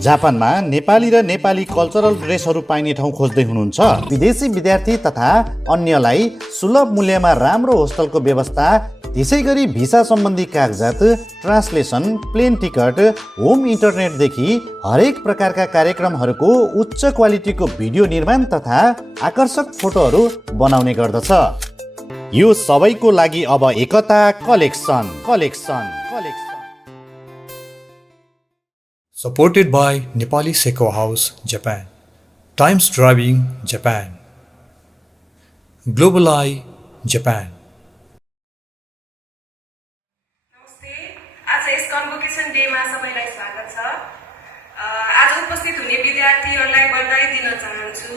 जापानमा नेपाली र नेपाली कल्चरल ड्रेसहरू पाइने ठाउँ खोज्दै हुनुहुन्छ? विदेशी विद्यार्थी तथा अन्यलाई सुलभ मूल्यमा राम्रो होस्टलको व्यवस्था, त्यसैगरी भिसा सम्बन्धी कागजात, ट्रान्सलेसन, प्लेन टिकट, होम इन्टरनेटदेखि हरेक प्रकारका कार्यक्रमहरूको उच्च क्वालिटीको भिडियो निर्माण तथा आकर्षक फोटोहरू बनाउने गर्दछ। यो सबैको लागि अब एकता collection. Supported by Nepali Seiko House, Japan. Times Driving, Japan. Global Eye, Japan. नमस्ते, आज यस कन्भोकेसन डेमा सबैलाई स्वागत छ। आज उपस्थित हुने विद्यार्थीहरूलाई बधाई दिन चाहन्छु।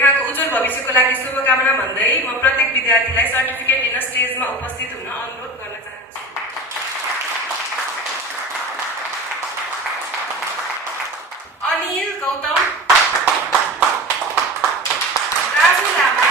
यहाँको उज्जवल भविष्यको लागि शुभकामना भन्दै म प्रत्येक विद्यार्थीलाई सर्टिफिकेट लिन स्टेजमा उपस्थित हुन अनुरोध गर्न चाहन्छु। अनिल गौतम, राजु लामा,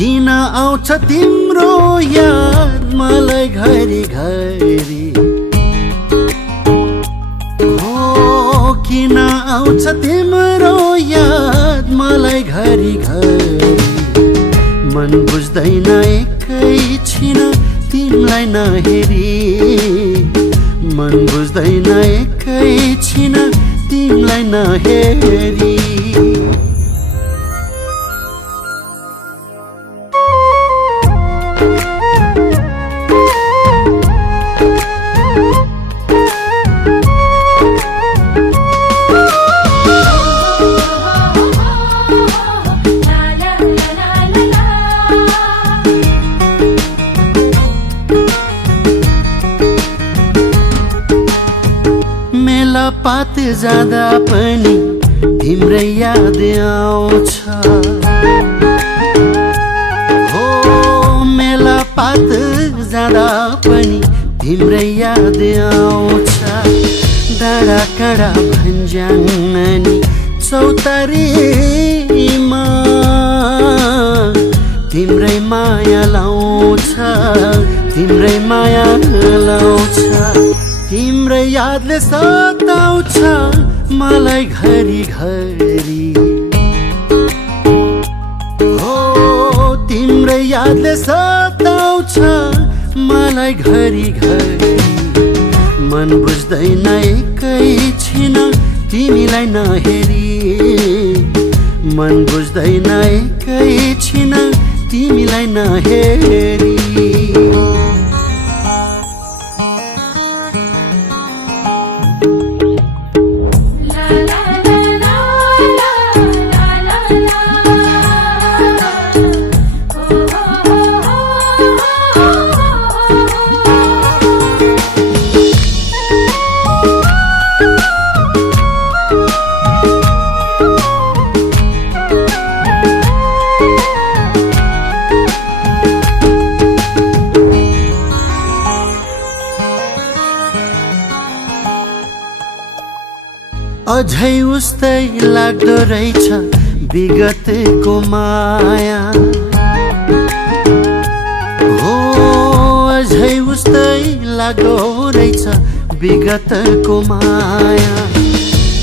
किन आउँछ तिम्रो याद मलाई घरी घरी, हो किन आउँछ तिम्रो याद मलाई घरी घरी, मन बुझ्दैन एकैछिन तिमीलाई नहेरी, मन बुझ्दैन एकैछिन तिमीलाई नहेरी। पात जाँदा पनि तिम्रै याद आउँछ, हो मेला पात जाँदा पनि तिम्रै याद आउँछ, डाँडा काँडा भन्ज्याङ चौतारीमा तिम्रै माया लाउँछ, तिम्रै माया लाउँछ, तिम्रै यादले सताउँछ मलाई घरी घरी, हो तिम्रै यादले सताउँछ मलाई घरी घरी, मन बुझ्दैन एकैछिन तिमीलाई नहेरी, मन बुझ्दैन एकैछिन तिमीलाई नहेरी। अझै उस्तै लाग्दो रहेछ विगतको माया, हो अझै उस्तै लाग्दो रहेछ विगतको माया,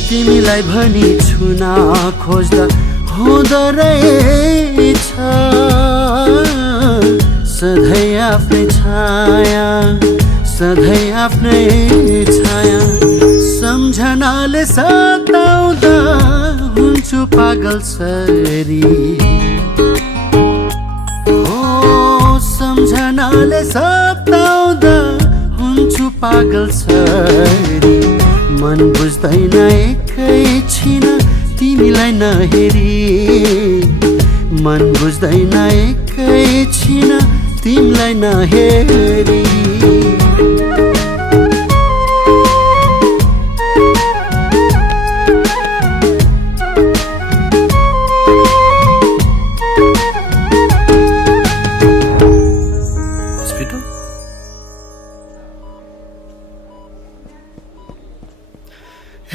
तिमीलाई भनी छुन खोज्दा हुँदो रहेछ सधैँ आफ्नै छाया, सधैँ आफ्नै छाया, सम्झनाले सताउँदा हुन्छु पागल सरी, हो सम्झनाले सताउँदा हुन्छु पागल सरी, मन बुझ्दैन एकैछिन तिमीलाई नहेरी, मन बुझ्दैन एकैछिन तिमीलाई नहेरी।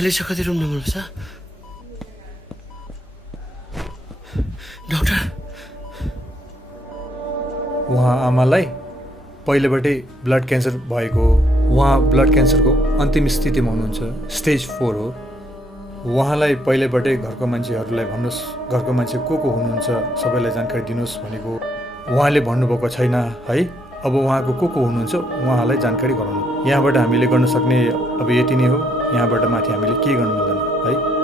एलिसा कति रुम नम्बर छ डाक्टर उहाँ आमालाई पहिलेबाटै ब्लड क्यान्सर भएको उहाँ ब्लड क्यान्सरको अन्तिम स्थितिमा हुनुहुन्छ स्टेज 4 हो उहाँलाई पहिलेबाटै घरको मान्छेहरूलाई भन्नुहोस् घरको मान्छे को हुनुहुन्छ सबैलाई जानकारी दिनुहोस् भनेको उहाँले भन्नुभएको छैन है अब उहाँको को हुनुहुन्छ उहाँलाई जानकारी गराउनु यहाँबाट हामीले गर्न सक्ने अब यति नै हो यहाँबाट माथि हामीले के गर्न मिल्दैन है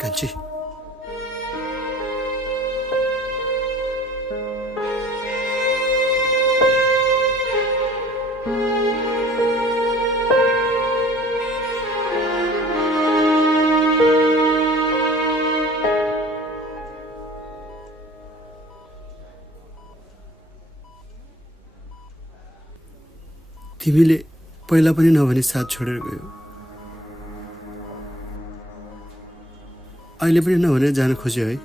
कान्छी तिमीले पहिला पनि नभनी साथ छोडेर गयो अहिले पनि नभनेर जान खोज्यो है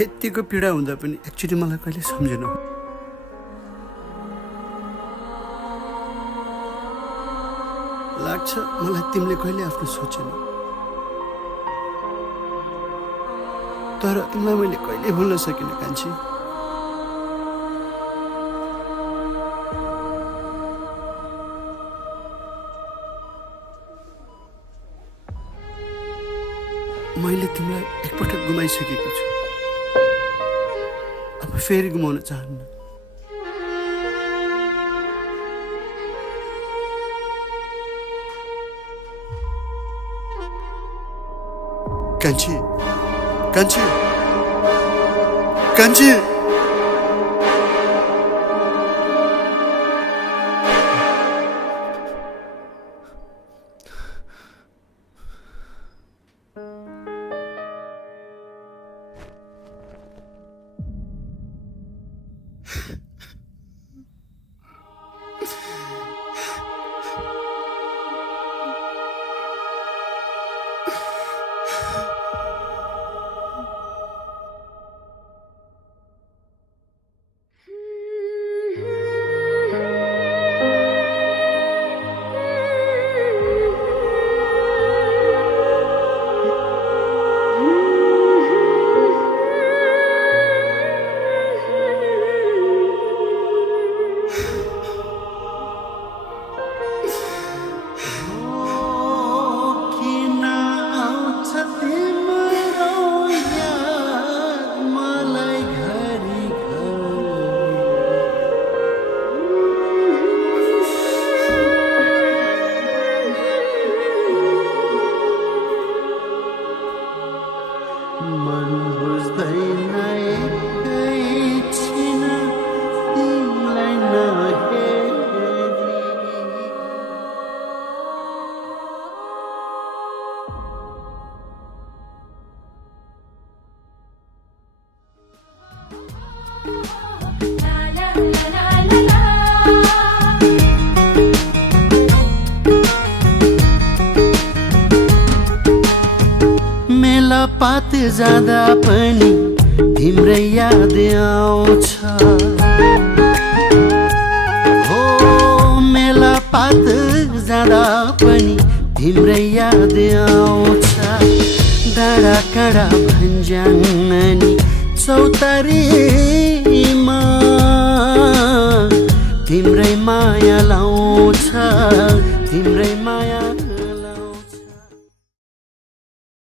यतिको पीडा हुँदा पनि एक्चुअली मलाई कहिले सम्झेन लाग्छ मलाई तिमीले कहिले आफ्नो सोचेन तर तिमीलाई मैले कहिले भुल्न सकिनँ कान्छी मैले तिमीलाई एकपटक गुमाइसकेको छु अब फेरि गुमाउन चाहन्न कान्छी कान्छी कान्छी पात जाँदा पनि तिम्रै याद आउँछ हो मेला पात जाँदा पनि तिम्रै याद आउँछ डाँडा काँडा भन्ज्याङ अनि चौतारीमा तिम्रै माया लाउँछ तिम्रै माया